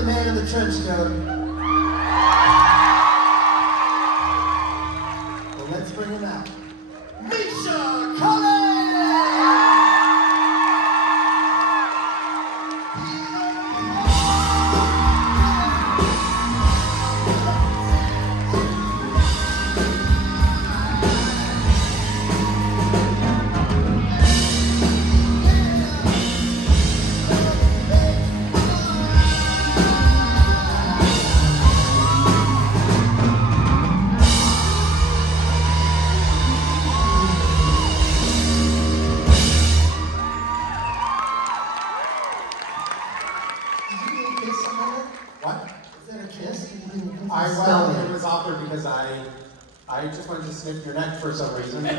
the man in the trench coat. Well, let's bring him out. Misha, It was awkward because I just wanted to snip your neck for some reason. I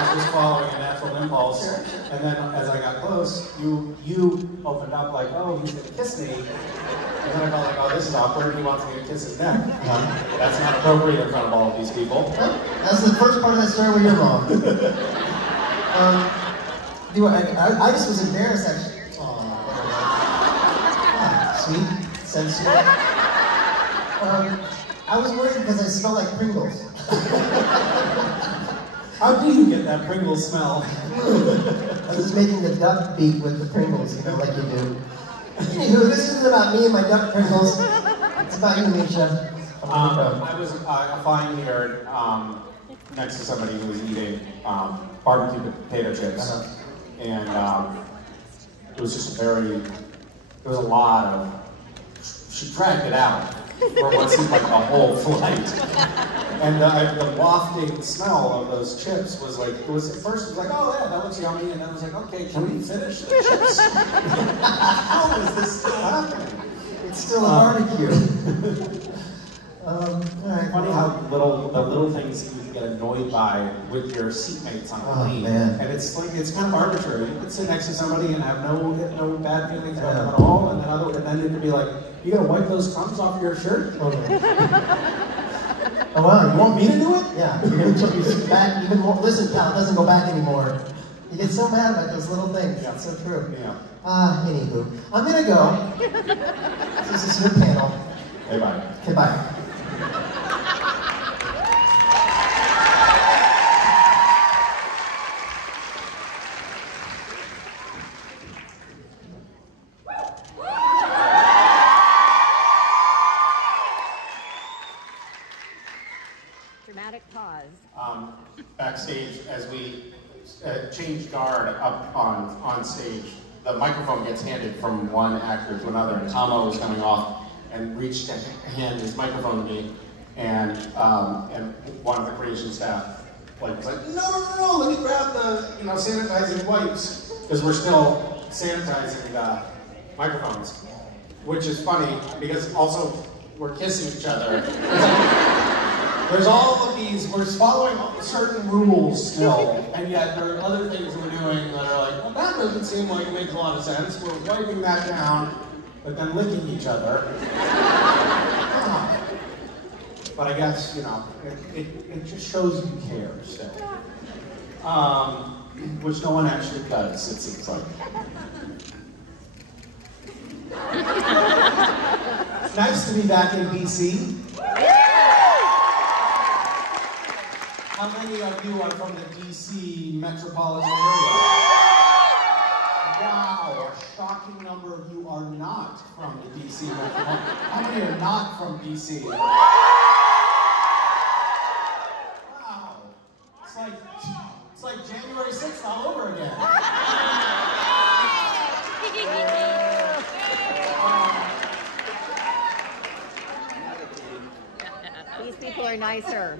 was just following a natural impulse. Sure. And then as I got close, you opened up like, oh, he's gonna kiss me. And then I felt like, oh, this is awkward. He wants me to kiss his neck. That's not appropriate in front of all of these people. That's the first part of that story where you're wrong. I just was embarrassed actually. Sweet, sensual. I was worried because I smell like Pringles. How do you get that Pringles smell? I was just making the duck beak with the Pringles, you know, like you do. Anywho, this isn't about me and my duck Pringles. It's about you, Misha. I was flying here next to somebody who was eating barbecue potato chips. And it was just there was a lot of, she dragged it out for what seemed like a whole flight. And the wafting smell of those chips was like, at first it was like, oh yeah, that looks yummy, and then I was like, okay, can we finish the chips? How is this still happening? It's still a barbecue. Funny how the little things you can get annoyed by with your seatmates on a plane. Man. And it's like, it's kind of arbitrary. You could sit next to somebody and have no bad feelings about them at all, and then it could be like, you gotta wipe those crumbs off your shirt? Oh wow, you want me to do it? Yeah, you sit back even more. Listen, pal, it doesn't go back anymore. You get so mad about those little things. Yeah. It's so true. Yeah. Anywho, I'm gonna go. This is your panel. Hey, bye. Okay, bye. Dramatic pause. Backstage, as we change guard up on stage, the microphone gets handed from one actor to another, and Tomo was coming off and reached to hand his microphone to me, and one of the creation staff was like, no, let me grab the sanitizing wipes, because we're still sanitizing the microphones, which is funny because also we're kissing each other. There's all of these, we're following certain rules still, and yet there are other things we're doing that are like, well, that doesn't seem like it makes a lot of sense. We're wiping that down, but then licking each other. But I guess, it just shows you care still. Which no one actually does, it seems like. Nice to be back in DC. How many of you are from the DC metropolitan area? Wow, a shocking number of you are not from the DC metropolitan area. How many are not from DC? Wow, it's like January 6th all over again. These people are nicer.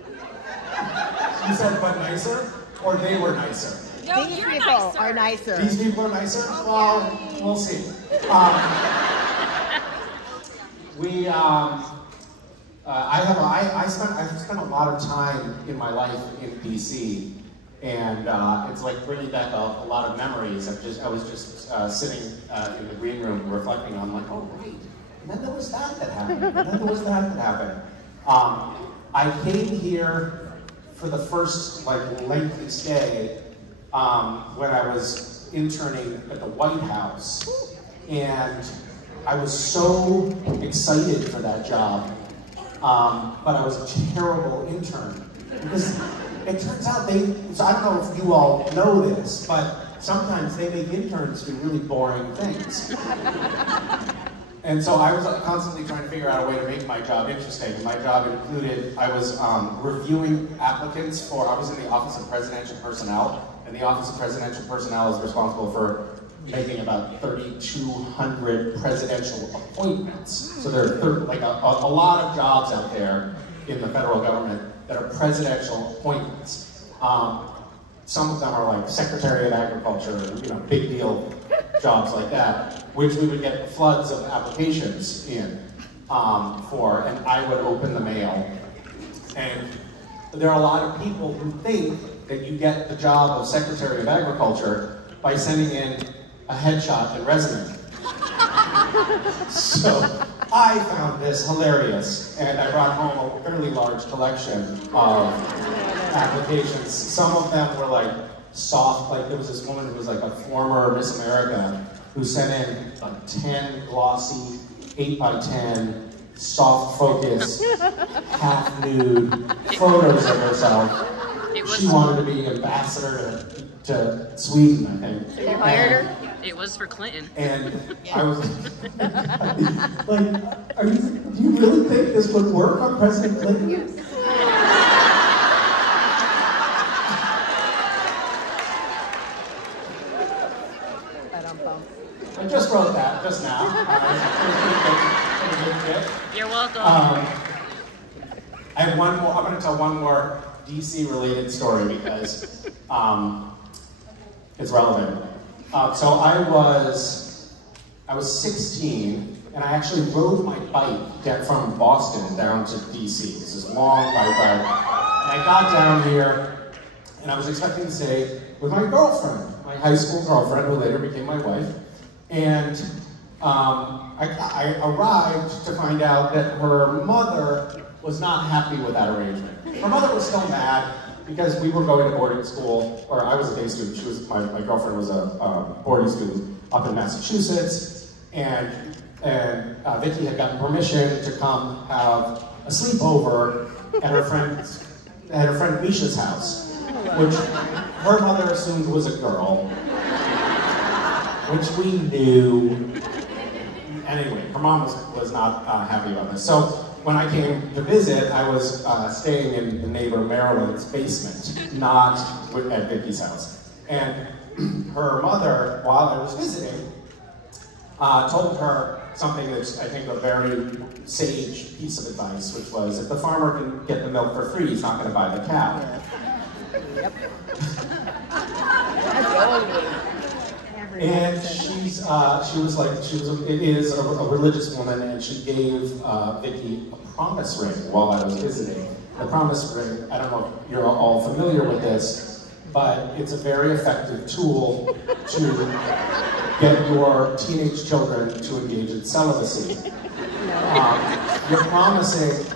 You said but nicer? Or they were nicer? No, these people are nicer. These people are nicer? Well, we'll see. I spent a lot of time in my life in DC, and it's like bringing back a lot of memories. I was just sitting in the green room reflecting on, like, oh right, and then there was that happened, and then there was that happened. I came here for the first lengthy stay when I was interning at the White House, and I was so excited for that job, but I was a terrible intern. Because it turns out so I don't know if you all know this, but sometimes they make interns do really boring things. And so I was constantly trying to figure out a way to make my job interesting. And my job included, I was reviewing applicants I was in the Office of Presidential Personnel, and the Office of Presidential Personnel is responsible for making about 3,200 presidential appointments. So there are like a lot of jobs out there in the federal government that are presidential appointments. Some of them are like Secretary of Agriculture, big deal jobs like that, which we would get floods of applications in for, and I would open the mail. And there are a lot of people who think that you get the job of Secretary of Agriculture by sending in a headshot and resume. So I found this hilarious, and I brought home a fairly large collection of applications. Some of them were like soft, like there was this woman who was like a former Miss America who sent in like 10 glossy 8x10 soft focus, half nude photos of herself. She wanted to be ambassador to Sweden, I think. They hired her? It was for Clinton. And I was like, do you really think this would work on President Clinton? Yes. I just wrote that just now. You're welcome. I have one more. I'm going to tell one more DC-related story because it's relevant. So I was 16, and I actually rode my bike from Boston down to DC. It's this long bike ride. And I got down here, and I was expecting to stay with my girlfriend, my high school girlfriend, who later became my wife. And I arrived to find out that her mother was not happy with that arrangement. Her mother was still mad because we were going to boarding school, or I was a day student. She was my girlfriend was a boarding student up in Massachusetts, and Vicky had gotten permission to come have a sleepover at her friend Misha's house, which her mother assumed was a girl, which we knew. Anyway, her mom was not happy about this. So when I came to visit, I was staying in the neighbor Marilyn's basement, not at Vicky's house. And her mother, while I was visiting, told her something that's, I think, a very sage piece of advice, which was, if the farmer can get the milk for free, he's not going to buy the cow. Yep. And it is a religious woman, and she gave Vicky a promise ring while I was visiting. The promise ring, I don't know if you're all familiar with this, but it's a very effective tool to get your teenage children to engage in celibacy. You're promising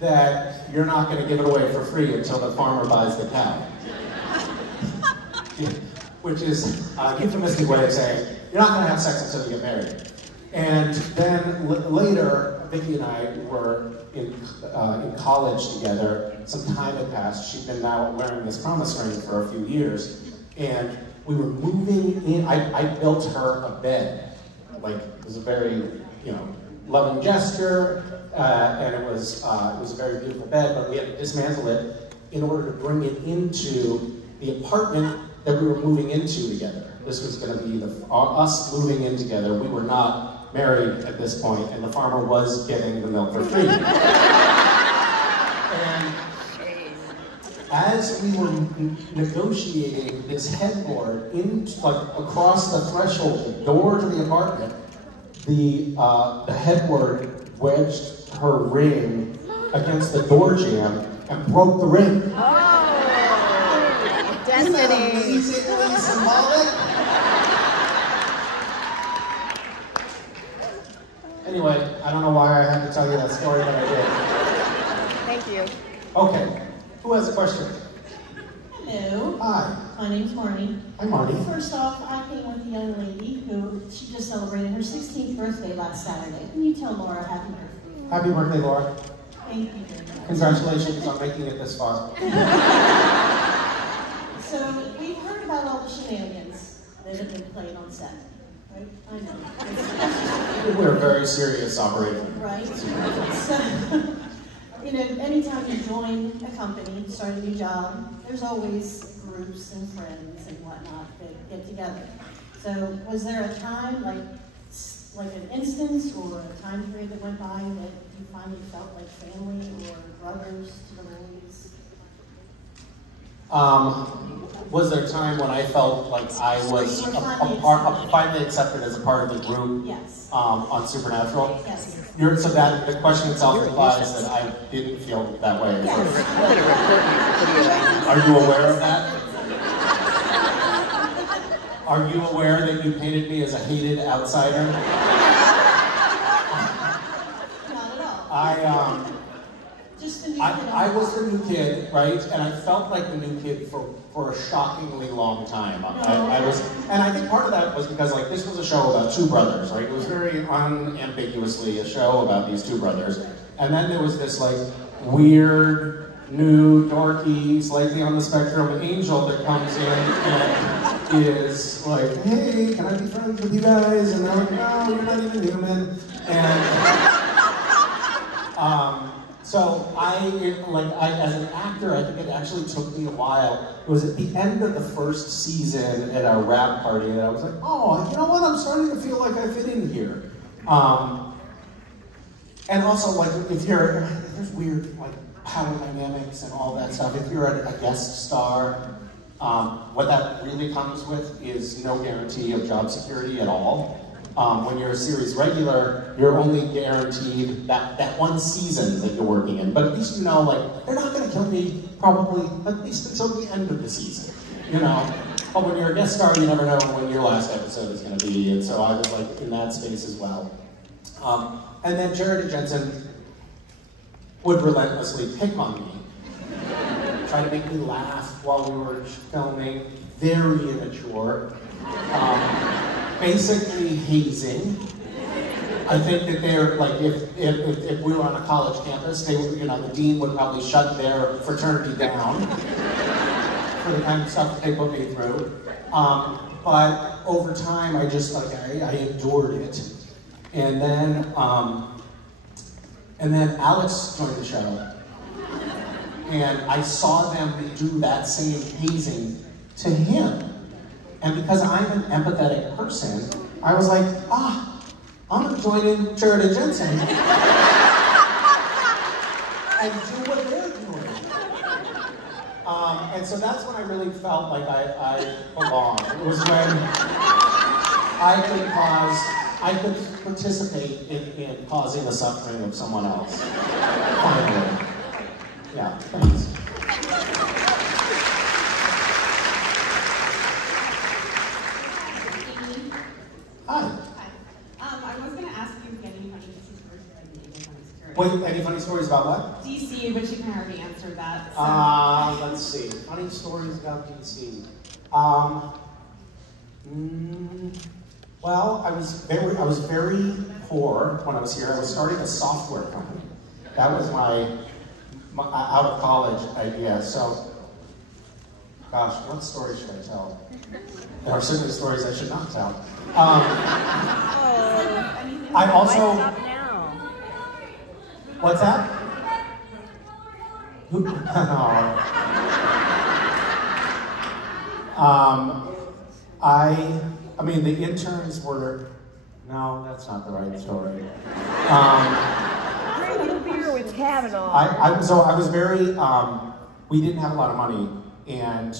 that you're not going to give it away for free until the farmer buys the cow. Which is a euphemistic way of saying, you're not going to have sex until you get married. And then later, Vicky and I were in college together. Some time had passed. She'd been now wearing this promise ring for a few years. And we were moving in. I built her a bed. Like, it was a very, loving gesture. And it was a very beautiful bed, but we had to dismantle it in order to bring it into the apartment that we were moving into together. This was going to be us moving in together. We were not married at this point, and the farmer was getting the milk for free. And as we were negotiating this headboard across the threshold, the door to the apartment, the headboard wedged her ring against the door jamb and broke the ring. Destiny. Amazingly symbolic. Anyway, I don't know why I had to tell you that story, but I did. Thank you. Okay, who has a question? Hello. Hi. My name's Marnie. Hi, Marnie. First off, I came with a young lady who, she just celebrated her 16th birthday last Saturday. Can you tell Laura happy birthday? Happy birthday, Laura. Thank you very much. Congratulations on making it this far. So, we've heard about all the shenanigans that have been played on set, right? I know. We're a very serious operation. Right? So, you know, anytime you join a company, start a new job, there's always groups and friends and whatnot that get together. So was there a time, like an instance or a time period that went by that you finally felt like family or brothers to the ladies? Was there a time when I felt like I was finally accepted as a part of the group? Yes. On Supernatural? Yes. So that the question itself implies that I didn't feel that way. Yes. Are you aware of that? Are you aware that you painted me as a hated outsider? Not at all. Just the new kid. I was the new kid, right? And I felt like the new kid for a shockingly long time. I was, and I think part of that was because like this was a show about two brothers, right? It was very unambiguously a show about these two brothers. And then there was this like weird, new, dorky, slightly on the spectrum angel that comes in and is like, hey, can I be friends with you guys? And they're like, no, you're not even human. And so as an actor, I think it actually took me a while. It was at the end of the first season at our rap party that I was like, oh, you know what? I'm starting to feel like I fit in here. And also, like, there's weird, like, power dynamics and all that stuff. If you're a guest star, what that really comes with is no guarantee of job security at all. When you're a series regular, you're only guaranteed that one season that you're working in. But at least you know, like, they're not going to kill me probably at least until the end of the season, you know? But when you're a guest star, you never know when your last episode is going to be. And so I was like in that space as well. And then Jared and Jensen would relentlessly pick on me, try to make me laugh while we were filming, very immature. Basically hazing. I think that they're like, if we were on a college campus, they would, you know, the dean would probably shut their fraternity down for the kind of stuff that they put me through. But over time, I just like I endured it, and then Alex joined the show, and I saw them do that same hazing to him. And because I'm an empathetic person, I was like, I'm gonna join in Jared and Jensen and do what they're doing. And so that's when I really felt like I belonged. It was when I could participate in causing the suffering of someone else. Finally. Yeah, thanks. Hi. I was going to ask you if you had any funny DC stories about the funny stories. Wait, any funny stories about what? DC, but you kind of already answered that. So. Let's see. Funny stories about DC. Well, I was very poor when I was here. I was starting a software company. That was my out of college idea. So, gosh, what story should I tell? There are certainly stories I should not tell. I also. What's that? Who? I mean, the interns were. No, that's not the right story. Drinking beer with Kavanaugh. So I was very. We didn't have a lot of money, and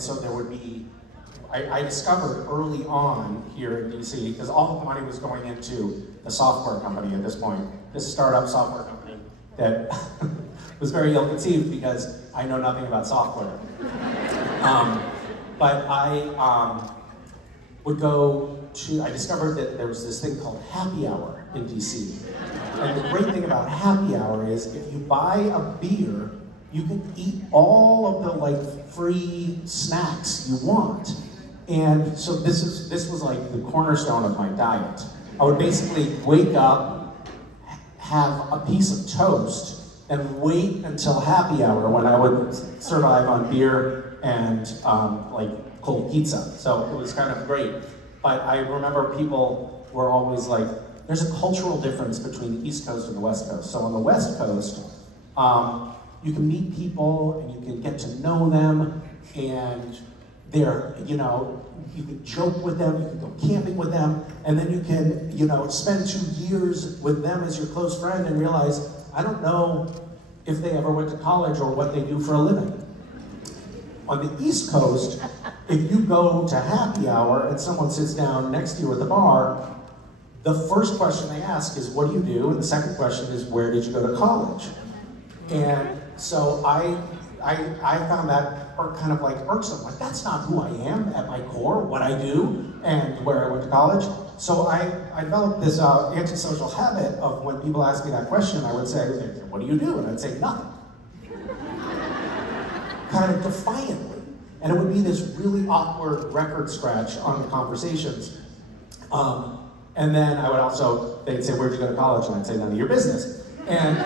so there would be. I discovered early on here in DC, because all of the money was going into the software company at this point, this startup software company that was very ill-conceived because I know nothing about software. But I would go to, I discovered that there was this thing called happy hour in DC. And the great thing about happy hour is if you buy a beer you can eat all of the like free snacks you want. And so this was like the cornerstone of my diet. I would basically wake up, have a piece of toast, and wait until happy hour when I would survive on beer and like cold pizza. So it was kind of great. But I remember people were always like, there's a cultural difference between the East Coast and the West Coast. So on the West Coast, you can meet people and you can get to know them, and they're, you know, you can joke with them, you can go camping with them, and then you can, you know, spend 2 years with them as your close friend and realize, I don't know if they ever went to college or what they do for a living. On the East Coast, if you go to happy hour and someone sits down next to you at the bar, the first question they ask is, what do you do? And the second question is, where did you go to college? And so I found that kind of like irksome. Like, that's not who I am at my core, what I do, and where I went to college. So I developed this antisocial habit of when people ask me that question, I would say, what do you do? And I'd say, nothing. Kind of defiantly. And it would be this really awkward record scratch on the conversations. And then I would also, they'd say, where'd you go to college? And I'd say, none of your business. And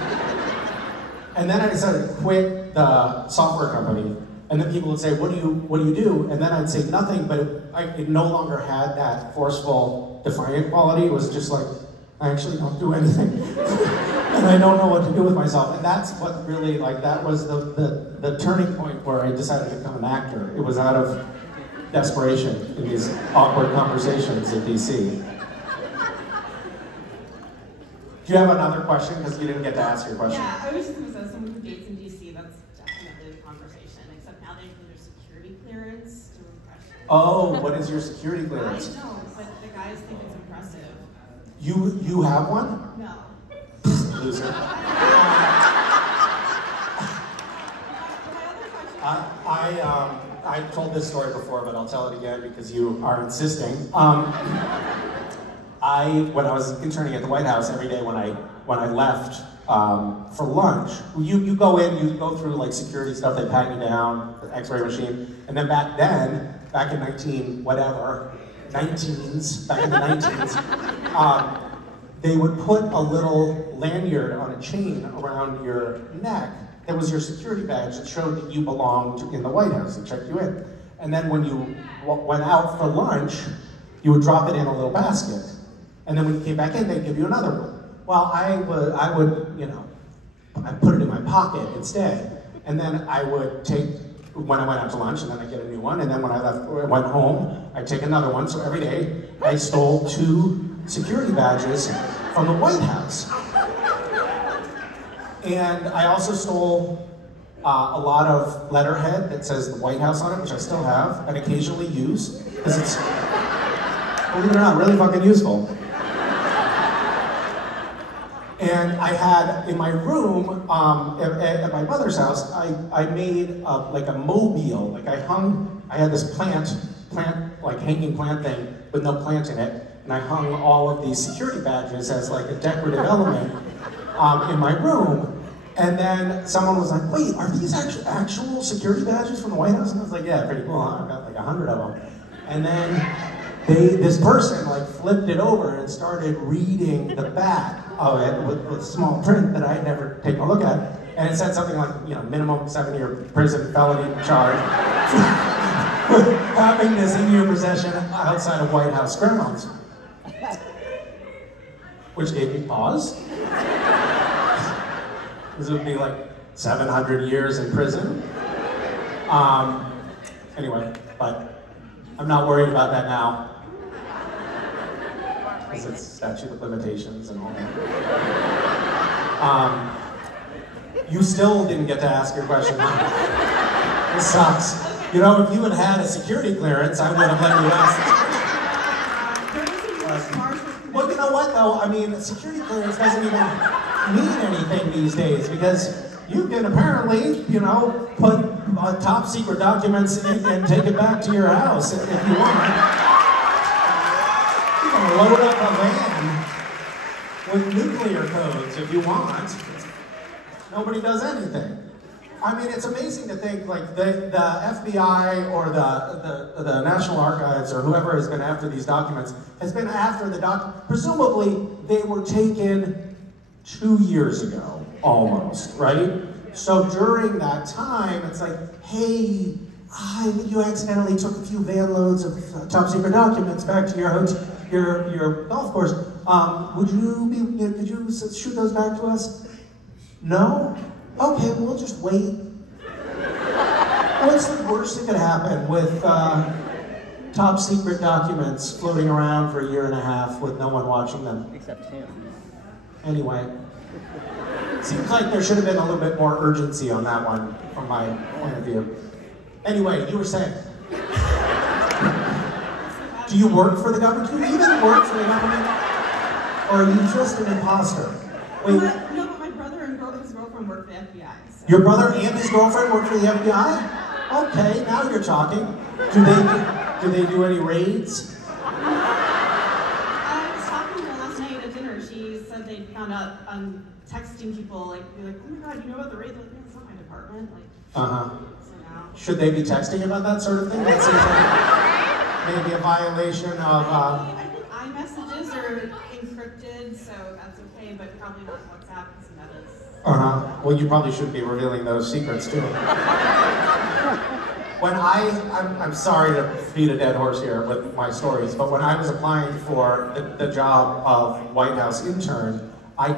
then I decided to quit the software company. And then people would say, what do you do? And then I'd say nothing, but it no longer had that forceful, defiant quality. It was just like, I actually don't do anything. And I don't know what to do with myself. And that's what really, like, that was the turning point where I decided to become an actor. It was out of desperation in these awkward conversations in DC. Do you have another question? Because you didn't get to ask your question. Yeah, I was just going to say, someone who dates in DC, that's definitely a conversation, except now they have their security clearance to impress you. Oh, what is your security clearance? I don't, but the guys think it's impressive. You have one? No. Loser. My other question I told this story before, but I'll tell it again because you are insisting. When I was interning at the White House, every day when I left for lunch, you go in, you go through like security stuff, they pat you down, the X-ray machine, and then back in 19s, back in the 19s, they would put a little lanyard on a chain around your neck that was your security badge that showed that you belonged in the White House and checked you in. And then when you went out for lunch, you would drop it in a little basket. And then when you came back in, they'd give you another one. Well, I would, you know, I put it in my pocket instead. And then I would take, when I went out to lunch, and then I'd get a new one. And then when I went home, I'd take another one. So every day, I stole 2 security badges from the White House. And I also stole a lot of letterhead that says the White House on it, which I still have, and occasionally use, because it's, believe it or not, really fucking useful. And I had, in my room, at my mother's house, I made like a mobile, like I had this plant, like hanging plant thing with no plant in it, and I hung all of these security badges as like a decorative element in my room. And then someone was like, wait, are these actual security badges from the White House? And I was like, yeah, pretty cool, huh? I've got like 100 of them. And then this person like flipped it over and started reading the back of it with small print that I had never taken a look at. And it said something like, you know, minimum 7-year prison felony charge for having this in your possession outside of White House grounds. Which gave me pause. This would be like 700 years in prison. Anyway, but I'm not worried about that now. Because it's statute of limitations and all that. You still didn't get to ask your question. This sucks. You know, if you had had a security clearance, I would have let you ask. Well, you know what though? I mean, security clearance doesn't even mean anything these days because you can apparently, you know, put top secret documents and take it back to your house if you want. You can load up a van with nuclear codes if you want. Nobody does anything. I mean, it's amazing to think like the FBI or the National Archives or whoever has been after these documents has been after the presumably they were taken 2 years ago, almost, right? So during that time, it's like, hey, you accidentally took a few van loads of top secret documents back to your golf course. Could you shoot those back to us? No? Okay, we'll just wait. What's the worst that could happen with top secret documents floating around for 1.5 years with no one watching them? Except him. Anyway, seems like there should have been a little bit more urgency on that one from my point of view. Anyway, you were saying. Do you work for the government? Do you even work for the government? Or are you just an imposter? Wait. No, but my brother and his girlfriend work for the FBI. So. Your brother and his girlfriend work for the FBI? Okay, now you're talking. Do they do any raids? I was talking to her last night at dinner. She said they found out texting people like, oh my god, you know about the raids? Like, it's not my department. Like, so now. Should they be texting about that sort of thing? That seems like maybe a violation of. I think iMessages are encrypted, so that's okay, but probably not WhatsApp because that is. Well, you probably shouldn't be revealing those secrets too. When I'm sorry to beat a dead horse here with my stories, but when I was applying for the job of White House intern, I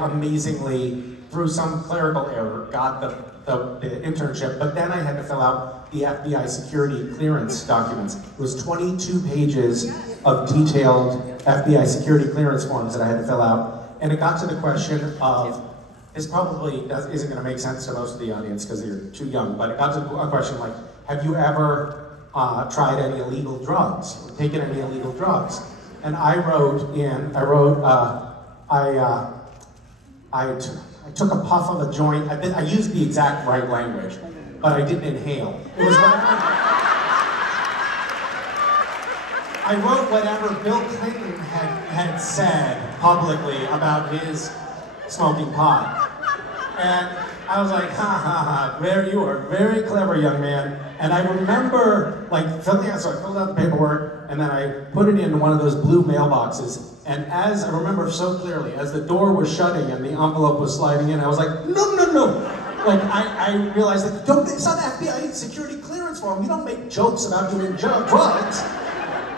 amazingly, through some clerical error, got the internship, but then I had to fill out the FBI security clearance documents. It was 22 pages of detailed FBI security clearance forms that I had to fill out, and it got to the question of, this probably isn't going to make sense to most of the audience because you're too young, but it got to a question like, have you ever tried any illegal drugs, or taken any illegal drugs? And I took a puff of a joint. I used the exact right language, but I didn't inhale. It was I wrote whatever Bill Clinton had said publicly about his smoking pot. And I was like, ha ha ha, you are very clever, young man. And I remember filling out, so I filled out the paperwork, and then I put it in one of those blue mailboxes. And as I remember so clearly, as the door was shutting and the envelope was sliding in, I was like, no. I realized that it's not FBI security clearance form. We don't make jokes about doing drugs.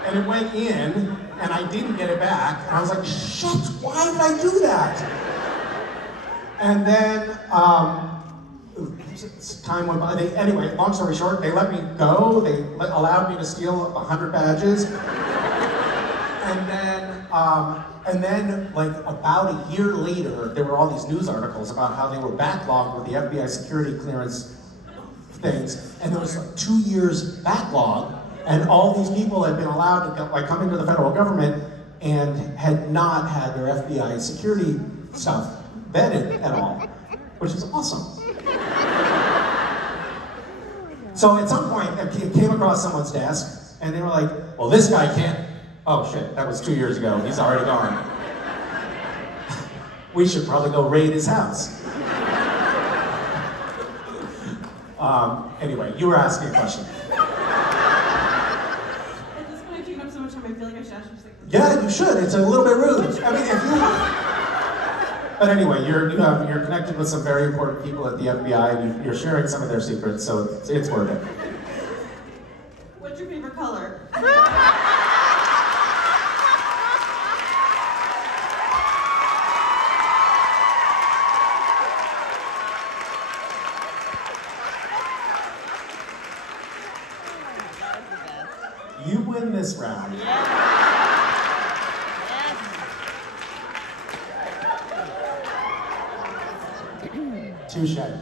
And it went in, and I didn't get it back. And I was like, shit, why did I do that? And then time went by. Anyway, long story short, they let me go. They allowed me to steal 100 badges. And then, about a year later, there were all these news articles about how they were backlogged with the FBI security clearance things, and there was 2 years backlog, and all these people had been allowed to come into the federal government and had not had their FBI security stuff vetted at all, which is awesome. So at some point, it came across someone's desk, and they were like, well, this guy can't. Oh shit, that was 2 years ago. He's already gone. We should probably go raid his house. Anyway, you were asking a question. At this point, I've taken up so much time, I feel like I should actually say this. Yeah, you should. It's a little bit rude. I mean, if you... But anyway, you're connected with some very important people at the FBI, and you're sharing some of their secrets, so it's worth it. What's your favorite color? You win this round. Touche. Okay.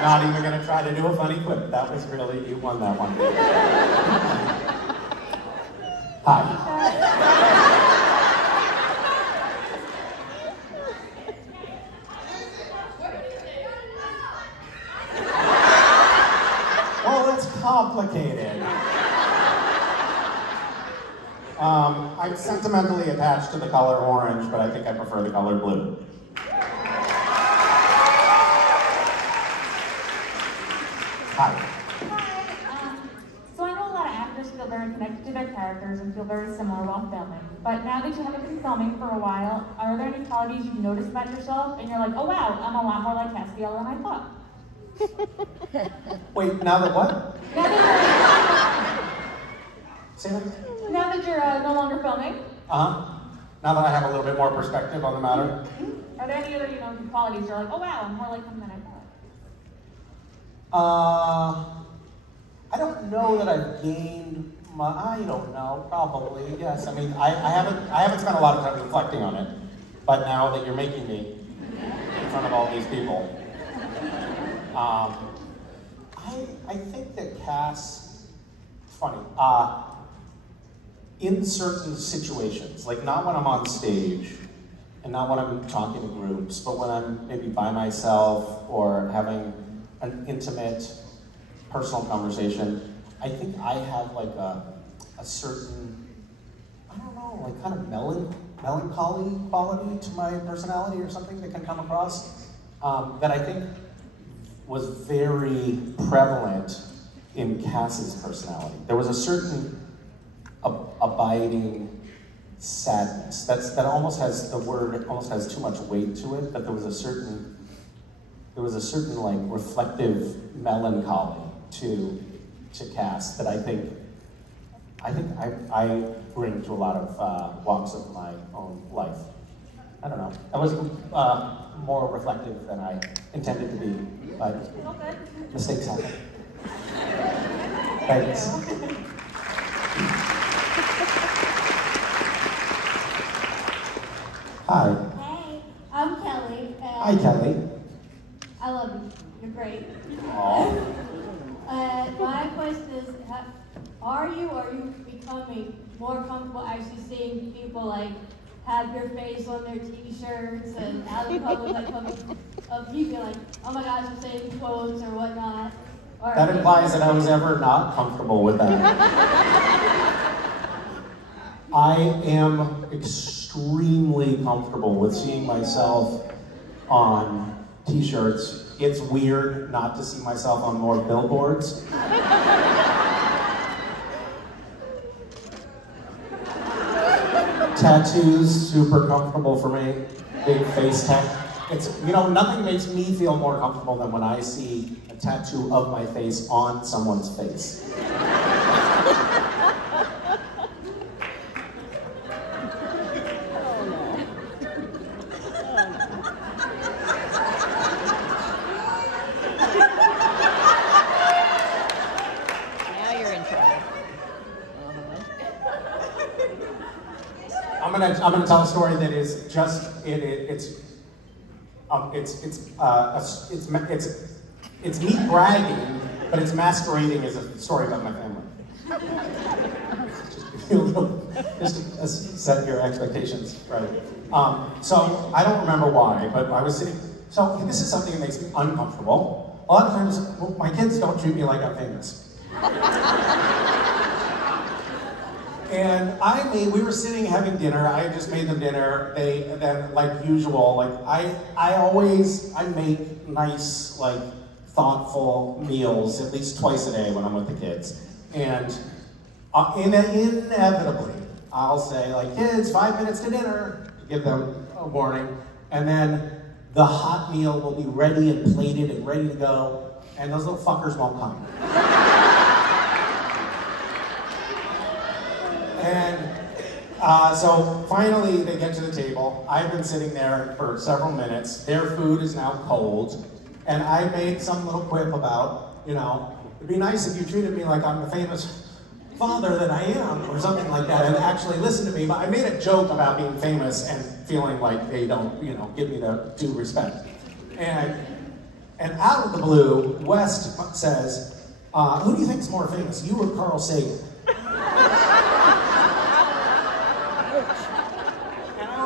Not even going to try to do a funny quip. That was really, you won that one. Hi. Well, it's complicated. I'm sentimentally attached to the color orange, but I think I prefer the color blue. feel very connected to their characters and feel very similar while filming. But now that you haven't been filming for a while, are there any qualities you've noticed about yourself and you're like, oh wow, I'm a lot more like Castiel than I thought? Wait, now that what? Now that Say that? you're, now that you're no longer filming, Now that I have a little bit more perspective on the matter. are there any other, qualities you're like, oh wow, I'm more like him than I thought? I don't know that I've gained I don't know, probably, yes. I mean, I haven't spent a lot of time reflecting on it, but now that you're making me in front of all these people, I think that Cass, it's funny, in certain situations, like not when I'm on stage, and not when I'm talking to groups, but when I'm maybe by myself or having an intimate, personal conversation, I think I have like a certain, I don't know, like kind of melancholy quality to my personality or something that can come across that I think was very prevalent in Cass's personality. There was a certain abiding sadness. That almost has, the word almost has too much weight to it, but there was a certain like reflective melancholy to Cass that I think I bring to a lot of walks of my own life. I don't know. I was more reflective than I intended to be, but mistakes happen. Thanks. Hi. Hey, I'm Kelly. Hi, Kelly. I love you. You're great. Aww. My question is, are you becoming more comfortable actually seeing people like have your face on their t-shirts and out in public, like of people like, oh my gosh, you're saying quotes or whatnot? Or That implies that I was ever not comfortable with that. I am extremely comfortable with seeing myself on t-shirts. It's weird not to see myself on more billboards. Tattoos, super comfortable for me. Big face tat. It's, nothing makes me feel more comfortable than when I see a tattoo of my face on someone's face. I'm gonna tell a story that is just it's me bragging, but it's masquerading as a story about my family. Just to set your expectations right. So I don't remember why, but I was sitting. So this is something that makes me uncomfortable. A lot of times, my kids don't treat me like I'm famous. And we were sitting having dinner. I had just made them dinner. Then like usual, like I make nice, like thoughtful meals at least twice a day when I'm with the kids. And inevitably, I'll say like, kids, 5 minutes to dinner, to give them a warning. And then the hot meal will be ready and plated and ready to go. And those little fuckers won't come. And so finally they get to the table. I've been sitting there for several minutes. Their food is now cold. And I made some little quip about, it'd be nice if you treated me like I'm the famous father that I am, or something like that, and actually listen to me. But I made a joke about being famous and feeling like they don't, give me the due respect. And out of the blue, West says, who do you think is more famous, you or Carl Sagan?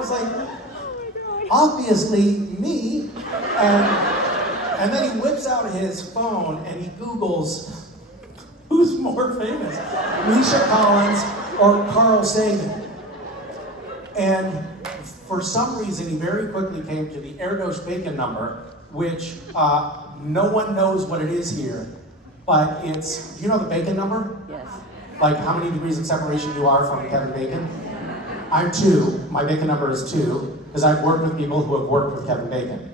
Like, obviously me, and then he whips out his phone and he Googles who's more famous, Misha Collins or Carl Sagan. And for some reason he very quickly came to the Erdos Bacon number, which no one knows what it is here, but it's, the bacon number? Yes. like how many degrees of separation you are from Kevin Bacon. I'm 2, my Bacon number is 2, because I've worked with people who have worked with Kevin Bacon.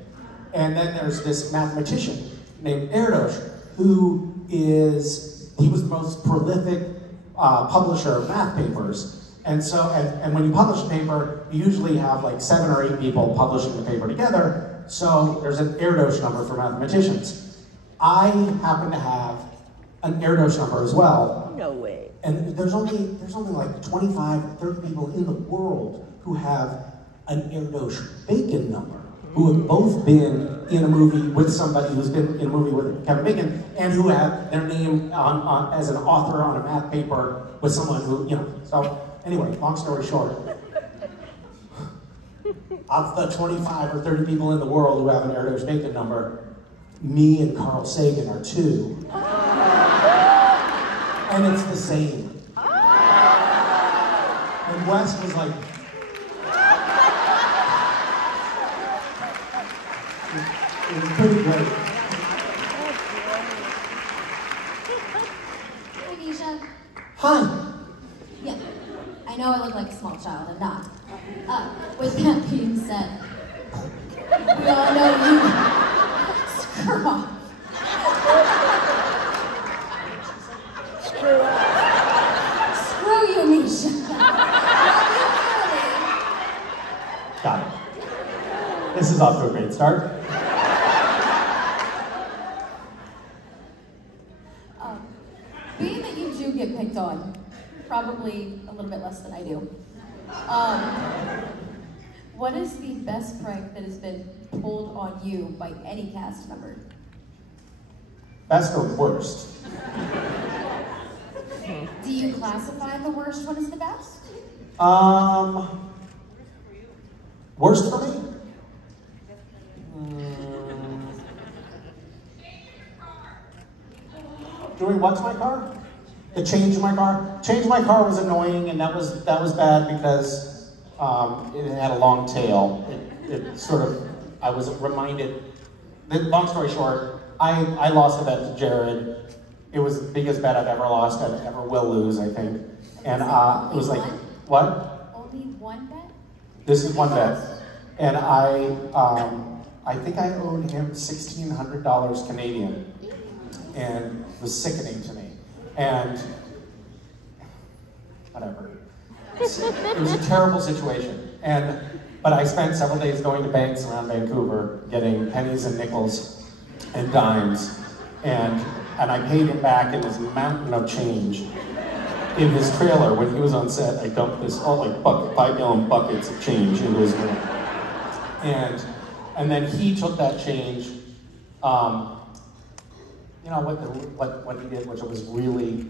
And then there's this mathematician named Erdos, who he was the most prolific publisher of math papers. And so, and when you publish a paper, you usually have like 7 or 8 people publishing the paper together. So there's an Erdos number for mathematicians. I happen to have an Erdos number as well. No way. And there's only like 25 or 30 people in the world who have an Erdos Bacon number, who have both been in a movie with somebody who's been in a movie with Kevin Bacon, and who have their name as an author on a math paper with someone who, you know. So anyway, long story short, of the 25 or 30 people in the world who have an Erdos Bacon number, me and Carl Sagan are 2. And it's the same. And Wes was like, it was pretty great. Hi, Misha. Hi. Yeah, I know I look like a small child. I'm not. With that being said, we all know you. Screw off. Screw you, Misha. Got it. This is off to a great start. Being that you do get picked on, probably a little bit less than I do. What is the best prank that has been pulled on you by any cast member? Best or worst? Do you classify the worst one as the best? Worst for me? Doing what to my car? The change in my car? Change in my car was annoying, and that was bad because it had a long tail. It sort of, I was reminded, long story short, I lost a bet to Jared. It was the biggest bet I've ever lost, I ever will lose, I think. And it was like, what? Only one bet? This is one bet. And I think I owed him $1,600 Canadian. And it was sickening to me. And whatever. It was a terrible situation. But I spent several days going to banks around Vancouver, getting pennies and nickels and dimes. And I paid him back in this mountain of change in his trailer. When he was on set, I dumped this all like 5-gallon buckets of change into his room. And then he took that change. You know what he did, which was really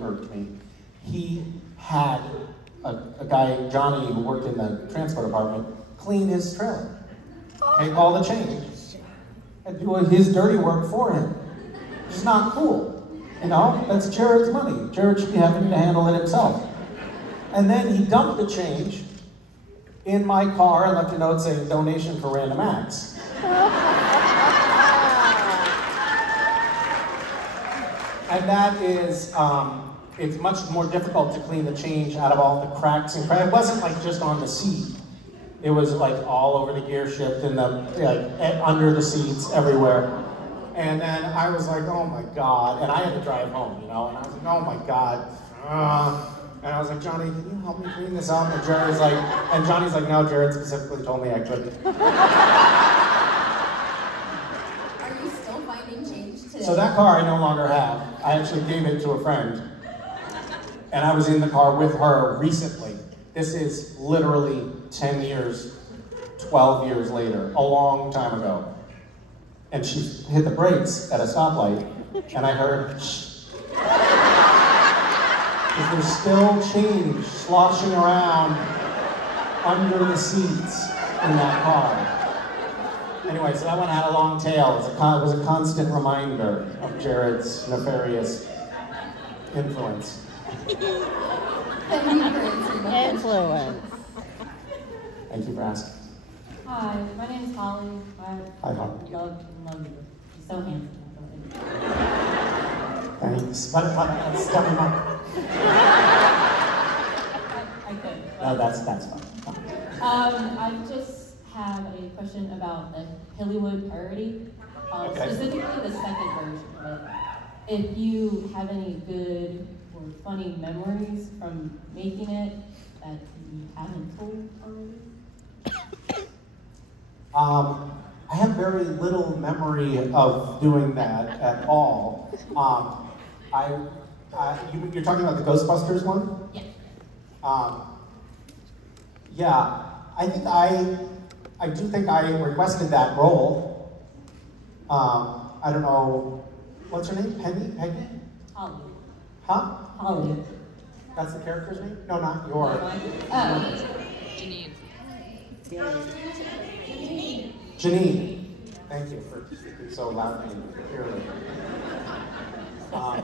irked me. He had a guy, Johnny, who worked in the transport department, clean his trailer, take all the change, and do his dirty work for him. Which is not cool. You know, that's Jared's money. Jared should be having to handle it himself. And then he dumped the change in my car and left a note saying donation for random acts. And that is, it's much more difficult to clean the change out of all the cracks and cracks. It wasn't like just on the seat. It was like all over the gear shift and under the seats, everywhere. And then I was like, oh my God. And I had to drive home, you know, and I was like, oh my God. And I was like, Johnny, can you help me clean this up? And Jared's like, and Johnny's like, no, Jared specifically told me I couldn't. Are you still finding change today? So that car I no longer have. I actually gave it to a friend. And I was in the car with her recently. This is literally 10 years, 12 years later, a long time ago. And she hit the brakes at a stoplight, and I heard, shh. There's still change sloshing around under the seats in that car. Anyway, so that one had a long tail. It was a constant reminder of Jared's nefarious influence. Influence. Thank you for asking. Hi, my name is Holly. Hi, Holly. Love you. You're so handsome. Thanks. Let's tell me more. No, that's fine. I just have a question about the Hollywood parody, Okay. specifically the second version of it. If you have any good or funny memories from making it that you haven't told already? I have very little memory of doing that at all. You're talking about the Ghostbusters one? Yeah. Yeah, I think I do think I requested that role. I don't know, what's her name? Peggy? Holly. Huh? Holly. That's the character's name? No, not yours. Janine. Janine. Thank you for speaking so loudly and clearly.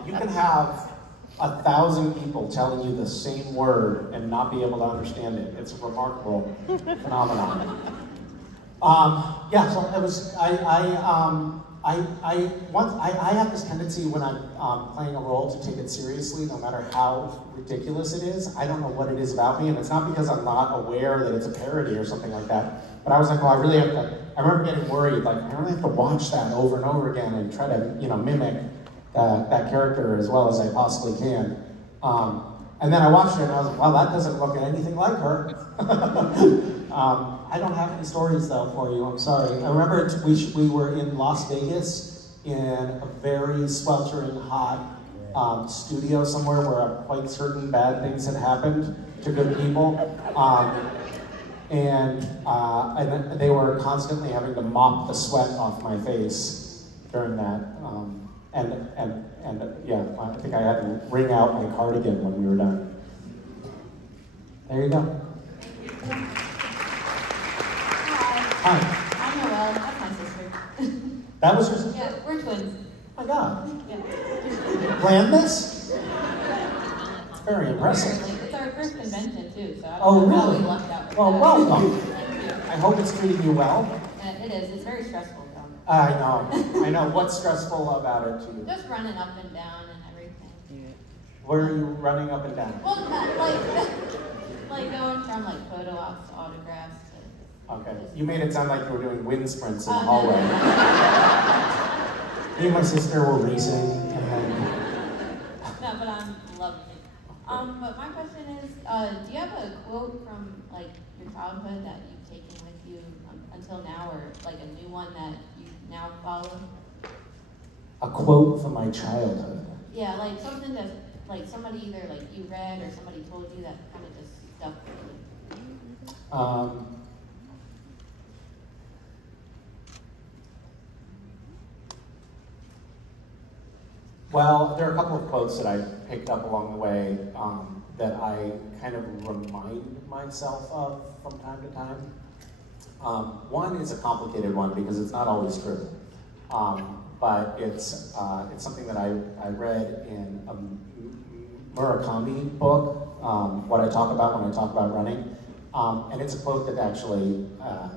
You can have 1,000 people telling you the same word and not be able to understand it. It's a remarkable phenomenon. Yeah, so it was, I have this tendency when I'm playing a role to take it seriously, no matter how ridiculous it is. I don't know what it is about me, and it's not because I'm not aware that it's a parody or something like that. But I was like, well, I really have to, I remember getting worried, like, I really have to watch that over and over again and try to, mimic that character as well as I possibly can. And then I watched it and I was like, wow, that doesn't look anything like her. I don't have any stories though for you, I'm sorry. I remember we were in Las Vegas in a very sweltering hot studio somewhere where I'm quite certain bad things had happened to good people. And they were constantly having to mop the sweat off my face during that. And yeah, I think I had to wring out my cardigan when we were done. There you go. Hi. I'm Noelle. That's my sister. That was your sister? Yeah, we're twins. Oh my God. Yeah. Planned this? It's very impressive. It's our first convention too, so I Oh, don't know how really? we lucked out with Well, that. welcome. Thank you. I hope it's treating you well. It is. It's very stressful though. I know. I know. What's stressful about it to you? Just running up and down and everything. Where are you running up and down? Well, not, like going from like photo ops to autographs to. Okay. You made it sound like you were doing wind sprints in the No. hallway. Me and my sister were racing, and then... No, but I'm loving it. But my question is, do you have a quote from like your childhood that you've taken with you until now, or like a new one that you now follow? A quote from my childhood. Yeah, like something that like somebody either like you read or somebody told you that kind of just stuck with you. Well, there are a couple of quotes that I picked up along the way that I kind of remind myself of from time to time. One is a complicated one because it's not always true, but it's something that I read in a Murakami book, What I Talk About When I Talk About Running. And it's a quote that actually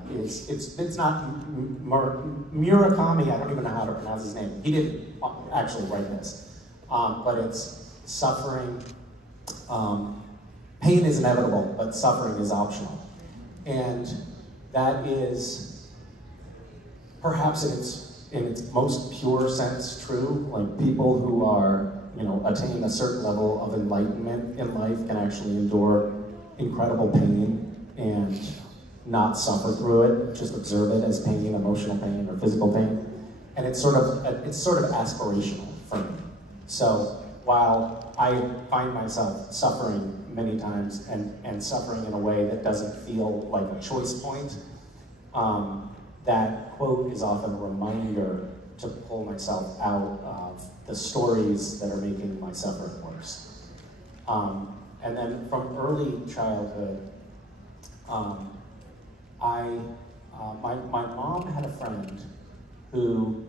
it's not Murakami, I don't even know how to pronounce his name. He didn't actually write this, but it's suffering, pain is inevitable, but suffering is optional. And that is perhaps in its most pure sense true. Like people who are, attain a certain level of enlightenment in life can actually endure incredible pain and not suffer through it, just observe it as pain, emotional pain or physical pain. And it's sort of aspirational for me. So while I find myself suffering many times and suffering in a way that doesn't feel like a choice point, that quote is often a reminder to pull myself out of the stories that are making my suffering worse. And then from early childhood, my mom had a friend who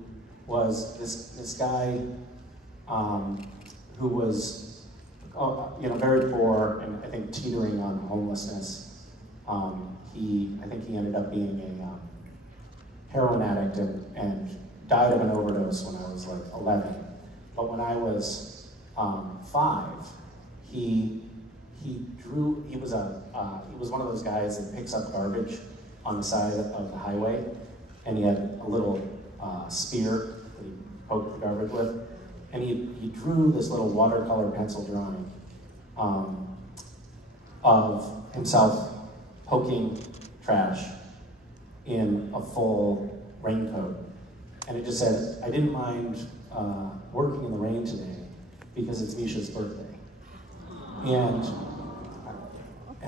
was this guy who was very poor and I think teetering on homelessness. I think he ended up being a heroin addict and died of an overdose when I was like 11. But when I was 5, he guys that picks up garbage on the side of the highway, and he had a little spear that he poked the garbage with, and he drew this little watercolor pencil drawing of himself poking trash in a full raincoat. And it just said, I didn't mind working in the rain today because it's Misha's birthday. And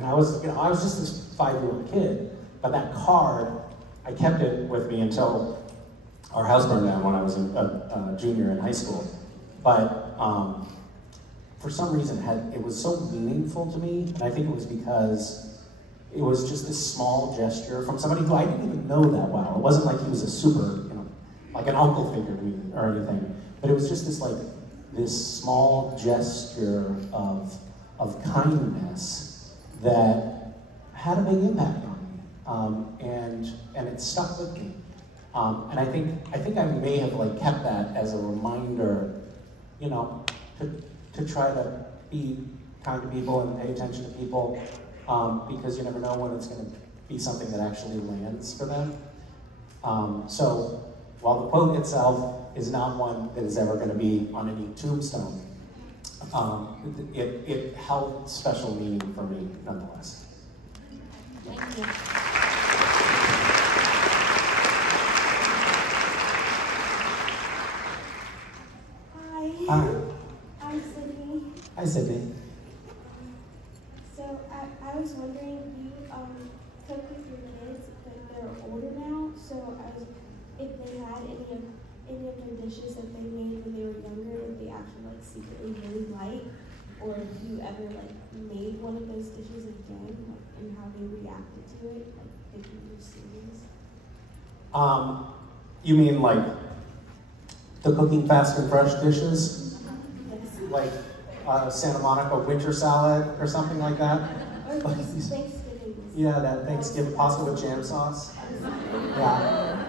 I was, you know, I was just this 5-year-old kid, but that card, I kept it with me until our house burned down when I was a junior in high school. But for some reason, it was so meaningful to me, and I think it was because it was just this small gesture from somebody who I didn't even know that well. It wasn't like he was a super, you know, like an uncle figure to me or anything, but it was just this like, this small gesture of kindness that had a big impact on me, and it stuck with me. And I think I may have like kept that as a reminder, you know, to try to be kind to people and pay attention to people, because you never know when it's going to be something that actually lands for them. So while the quote itself is not one that is ever going to be on any tombstone, it held special meaning for me nonetheless. Thank you. Hi. I'm Sydney. Hi, Sydney. So I was wondering, you cook with your kids, but they're older now. So if they had any of their dishes that they made when they were younger that they actually like secretly really like, or if you ever like made one of those dishes again, like, and how they reacted to it, like taking you serious. You mean like the cooking fast and fresh dishes? Yes. Like Santa Monica winter salad or something like that? Or Thanksgiving. Yeah, that Thanksgiving pasta with jam sauce. Yeah.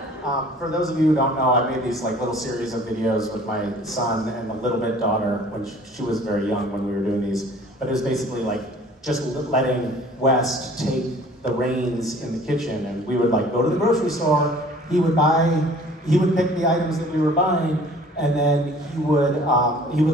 For those of you who don't know, I made these like little series of videos with my son and a little bit daughter when she was very young when we were doing these. But it was basically like just letting West take the reins in the kitchen, and we would like go to the grocery store. He would pick the items that we were buying, and then he would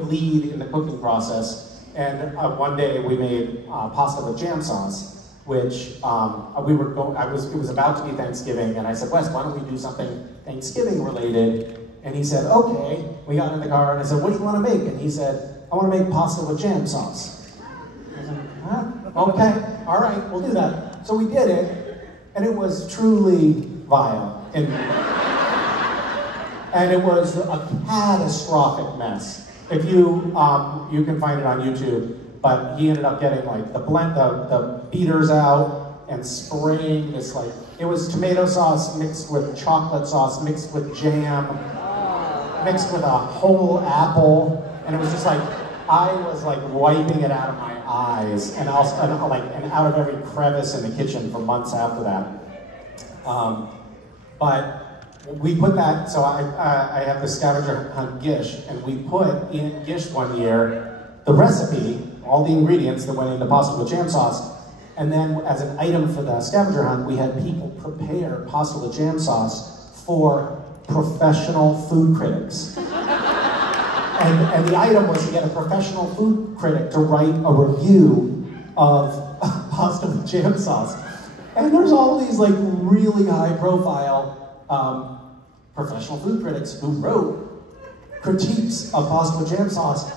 lead in the cooking process. And one day we made pasta with jam sauce, which it was about to be Thanksgiving, and I said, Wes, why don't we do something Thanksgiving related? And he said, okay. We got in the car, and I said, what do you want to make? And he said, I want to make pasta with jam sauce. I was like, huh? Okay, all right, we'll do that. So we did it, and it was truly vile. And it was a catastrophic mess. If you can find it on YouTube, but he ended up getting like the beaters out and spraying this like, it was tomato sauce mixed with chocolate sauce, mixed with jam, mixed with a whole apple, and it was just like, I was like wiping it out of my eyes and out of every crevice in the kitchen for months after that. But we put that, so I have the scavenger hunt Gish, and we put in Gish one year the recipe, all the ingredients that went into pasta with jam sauce, and then as an item for the scavenger hunt, we had people prepare pasta with jam sauce for professional food critics. And the item was to get a professional food critic to write a review of pasta with jam sauce. And there's all these like really high profile professional food critics who wrote critiques of pasta with jam sauce.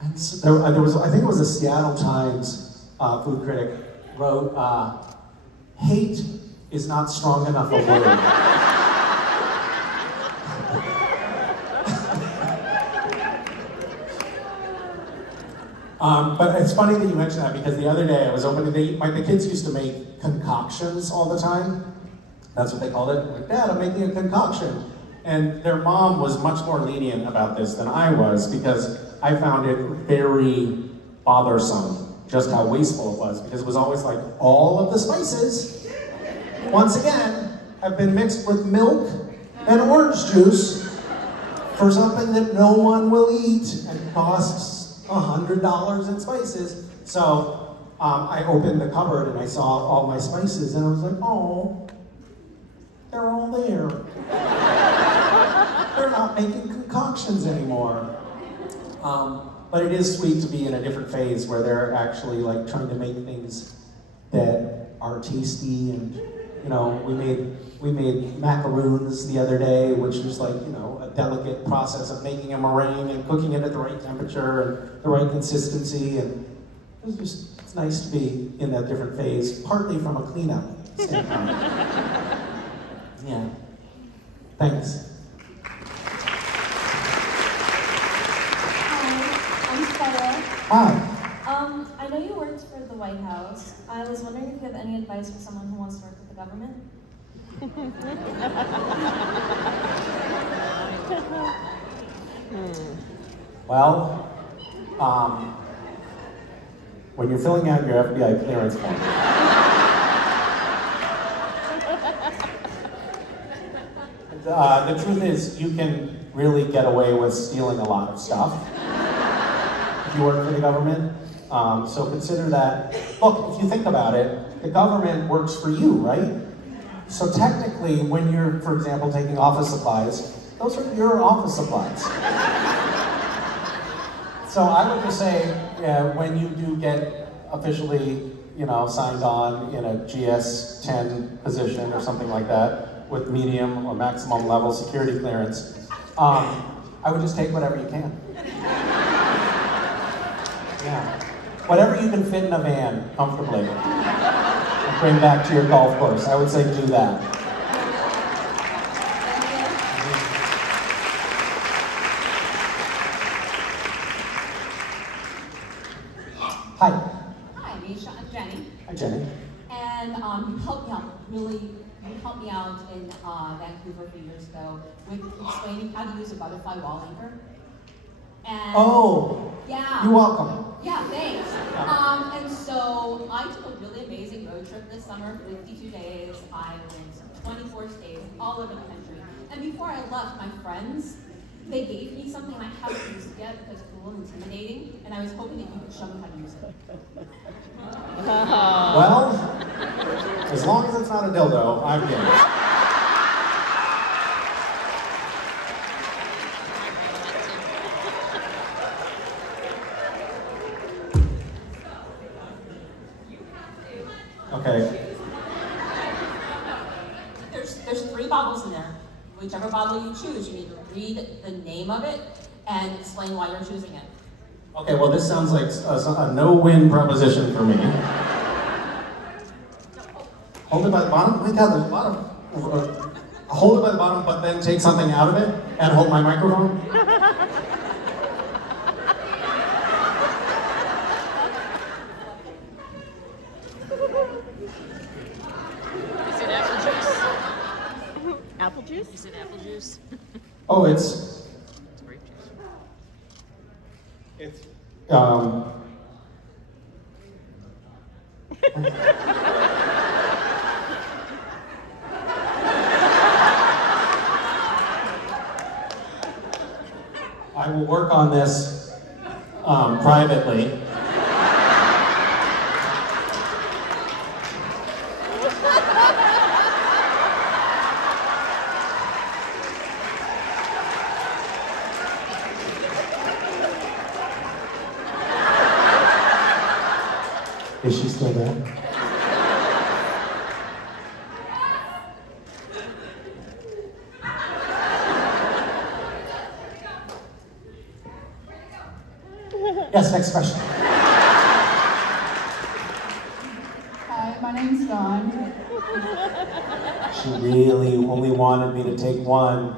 And so there was, I think it was a Seattle Times food critic wrote, hate is not strong enough a word. But it's funny that you mentioned that, because the other day I was opening, the kids used to make concoctions all the time. That's what they called it. Like, Dad, I'm making a concoction. And their mom was much more lenient about this than I was, because I found it very bothersome just how wasteful it was, because it was always like, all of the spices, once again, have been mixed with milk and orange juice for something that no one will eat and costs $100 in spices. So I opened the cupboard and I saw all my spices and I was like, oh, they're all there. They're not making concoctions anymore. But it is sweet to be in a different phase where they're actually like trying to make things that are tasty. And you know, we made macaroons the other day, which is like, you know, a delicate process of making a meringue and cooking it at the right temperature and the right consistency. And it's nice to be in that different phase, partly from a cleanup standpoint. Yeah. Thanks. Hi. I know you worked for the White House. I was wondering if you have any advice for someone who wants to work with the government? Well, when you're filling out your FBI clearance form, the truth is you can really get away with stealing a lot of stuff if you work for the government. So consider that. Look, if you think about it, the government works for you, right? So technically, when you're, for example, taking office supplies, those are your office supplies. So I would just say, when you do get officially, you know, signed on in a GS-10 position or something like that, with medium or maximum level security clearance, I would just take whatever you can. Yeah. Whatever you can fit in a van comfortably and bring back to your golf course, I would say do that. Hi. Hi, Misha. I'm Jenny. Hi, Jenny. And you helped me out in Vancouver a few years ago with explaining how to use a butterfly wall anchor. And oh, yeah. You're welcome. Yeah, thanks. And so I took a really amazing road trip this summer, 52 days. I went 24 states, all over the country. And before I left, my friends, they gave me something I haven't used yet because it's a little intimidating, and I was hoping that you could show me how to use it. Well, as long as it's not a dildo, I'm game. Okay. There's 3 bottles in there. Whichever bottle you choose, you need to read the name of it and explain why you're choosing it. Okay, well this sounds like a no-win proposition for me. Hold it by the bottom? Oh my God, there's a lot of... hold it by the bottom, but then take something out of it and hold my microphone? Apple juice? Is it apple juice? Oh, it's grape juice. It's I will work on this privately. Is she still there? Yes, next question. Hi, my name's Dawn. She really only wanted me to take one.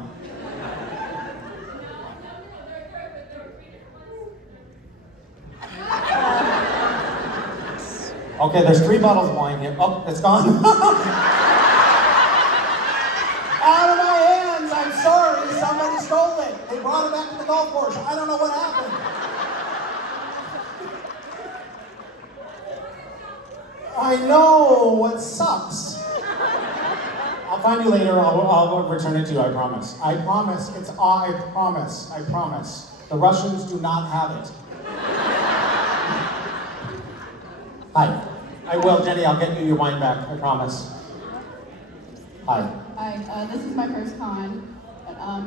Okay, there's 3 bottles of wine here. Oh, it's gone. Out of my hands, I'm sorry. Somebody stole it. They brought it back to the golf course. I don't know what happened. I know, what sucks. I'll find you later. I'll return it to you, I promise. I promise. I promise. I promise. The Russians do not have it. Hi. I will, Jenny, I'll get you your wine back, I promise. Hi. Hi, this is my first con.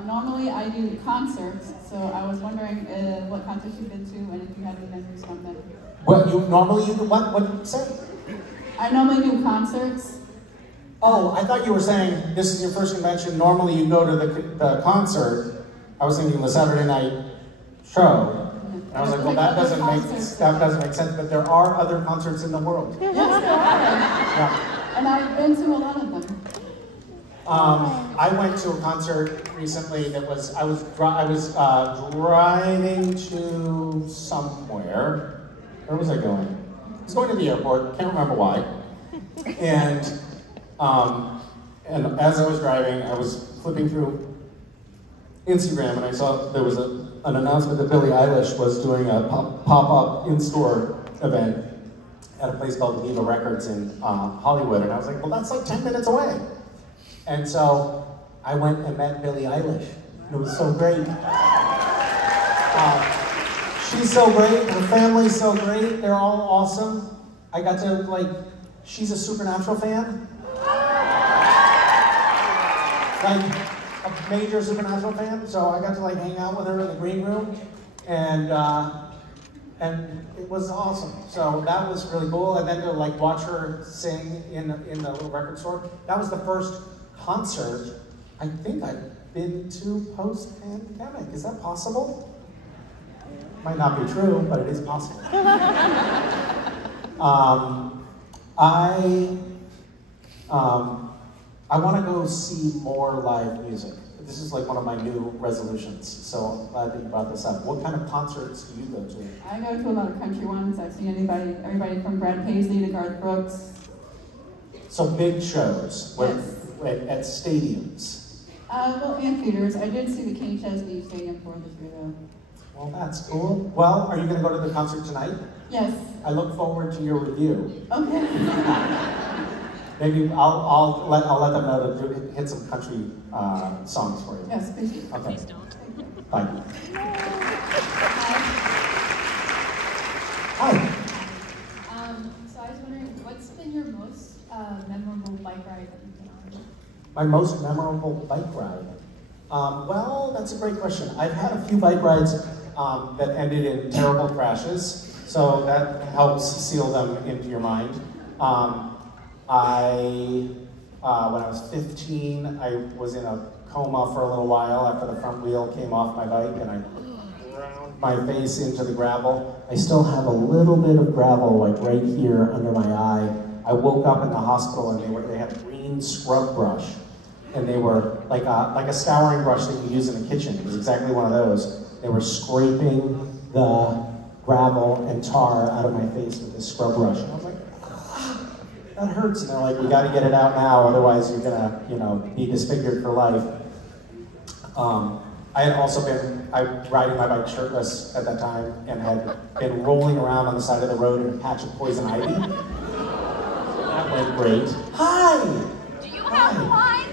Normally I do concerts, so I was wondering what concerts you've been to and if you had any memories from them. What, you normally, what did you say? I normally do concerts. Oh, I thought you were saying this is your first convention, normally you go to the concert. I was thinking the Saturday night show. And I was like, well, that doesn't make sense, but there are other concerts in the world. Yes, there are. Yeah. And I've been to a lot of them. I went to a concert recently that was, I was driving to somewhere. Where was I going? I was going to the airport, can't remember why. And as I was driving, I was flipping through Instagram and I saw there was an announcement that Billie Eilish was doing a pop-up in-store event at a place called Viva Records in Hollywood. And I was like, well, that's like 10 minutes away. And so I went and met Billie Eilish. It was so great. She's so great, her family's so great, they're all awesome. I got to, like, she's a Supernatural fan. Like, a major Supernatural fan, so I got to, like, hang out with her in the green room, and it was awesome. So that was really cool, and then to, like, watch her sing in the little record store. That was the first concert I think I've been to post-pandemic. Is that possible? Might not be true, but it is possible. I want to go see more live music. This is like one of my new resolutions, so I'm glad that you brought this up. What kind of concerts do you go to? I go to a lot of country ones. I've seen everybody from Brad Paisley to Garth Brooks. So big shows, Yes. At stadiums. Well, amphitheaters. I did see the Kenny Chesney Stadium for this year, though. Well, that's cool. Well, are you going to go to the concert tonight? Yes. I look forward to your review. Okay. Maybe I'll let them know to hit some country songs for you. Yes, please do. Okay. Please don't. Bye. Hi. So I was wondering, what's been your most memorable bike ride that you've been on? My most memorable bike ride? Well, that's a great question. I've had a few bike rides that ended in terrible crashes, so that helps seal them into your mind. When I was 15, I was in a coma for a little while after the front wheel came off my bike and I ground my face into the gravel. I still have a little bit of gravel like right here under my eye. I woke up in the hospital and they had green scrub brush. And they were like a scouring brush that you use in the kitchen. It was exactly one of those. They were scraping the gravel and tar out of my face with this scrub brush. And I was like, that hurts. And they're like, we got to get it out now, otherwise you're gonna, be disfigured for life. I had also been riding my bike shirtless at that time and had been rolling around on the side of the road in a patch of poison ivy. That went great. Hi. Do you have wine?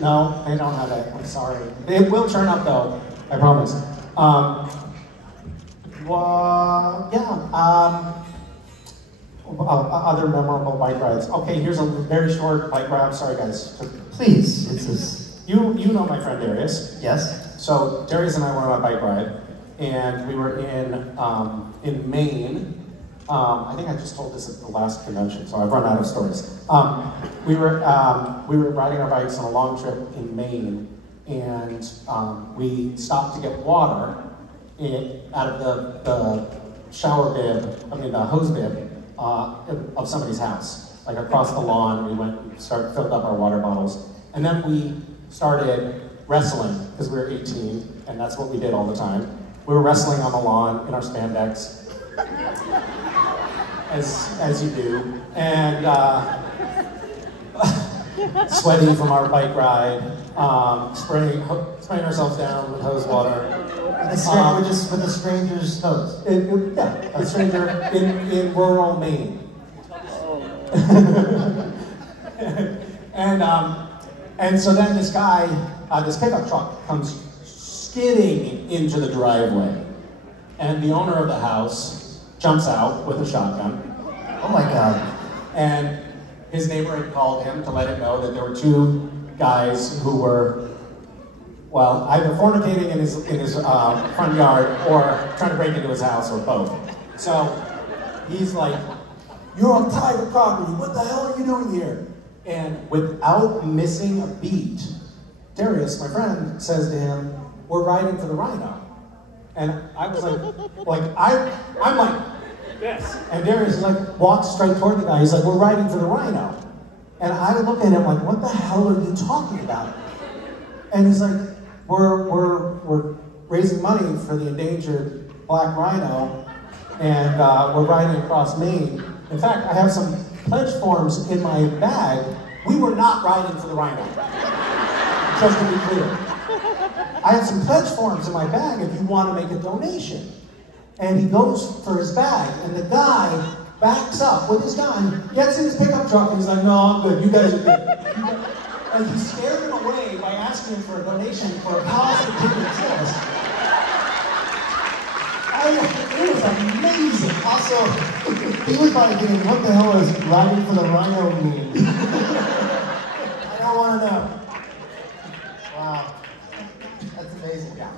No, they don't have it. I'm sorry. It will turn up though. I promise. Other memorable bike rides. Okay, here's a very short bike ride. Sorry, guys. Please, it's this. You know my friend Darius. Yes. So Darius and I went on a bike ride, and we were in Maine. I think I just told this at the last convention, so I've run out of stories. We were riding our bikes on a long trip in Maine, and we stopped to get water out of the shower bib, the hose bib of somebody's house. Like across the lawn, we filled up our water bottles, and then we started wrestling because we were 18, and that's what we did all the time. We were wrestling on the lawn in our spandex. As you do, and sweaty from our bike ride, spraying ourselves down with hose water. With a stranger's hose. Yeah, a stranger in rural Maine. And so then this guy, this pickup truck comes skidding into the driveway, and the owner of the house jumps out with a shotgun. Oh my God. And his neighbor had called him to let him know that there were two guys who were, well, either fornicating in his front yard or trying to break into his house, or both. So he's like, "You're on private property, what the hell are you doing here?" And without missing a beat, Darius, my friend, says to him, "We're riding for the rhino." And I was like I'm like, yes. And Darius is like, walks straight toward the guy. He's like, "We're riding for the rhino." And I look at him like, "What the hell are you talking about?" And he's like, we're raising money for the endangered black rhino, and we're riding across Maine. In fact, I have some pledge forms in my bag. We were not riding for the rhino, just to be clear. I have some pledge forms in my bag if you want to make a donation. And he goes for his bag, and the guy backs up with his gun, gets in his pickup truck, and he's like, "No, I'm good, you guys are good." And he scared him away by asking him for a donation for a cause that didn't exist. It was amazing. Also, he was probably thinking, what the hell is riding for the rhino mean? I don't want to know. Wow. That's amazing. Yeah.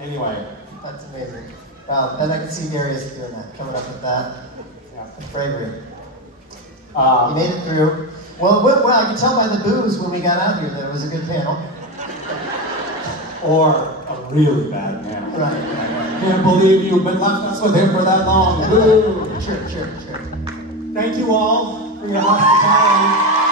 Anyway. That's amazing. Wow, and I can see Darius doing that, coming up with that. Yeah. That's bravery. You made it through. Well, I could tell by the boos when we got out here that it was a good panel. Or a really bad man. Right. Can't believe you've been left us with him for that long. Woo! Sure. Thank you all for your hospitality.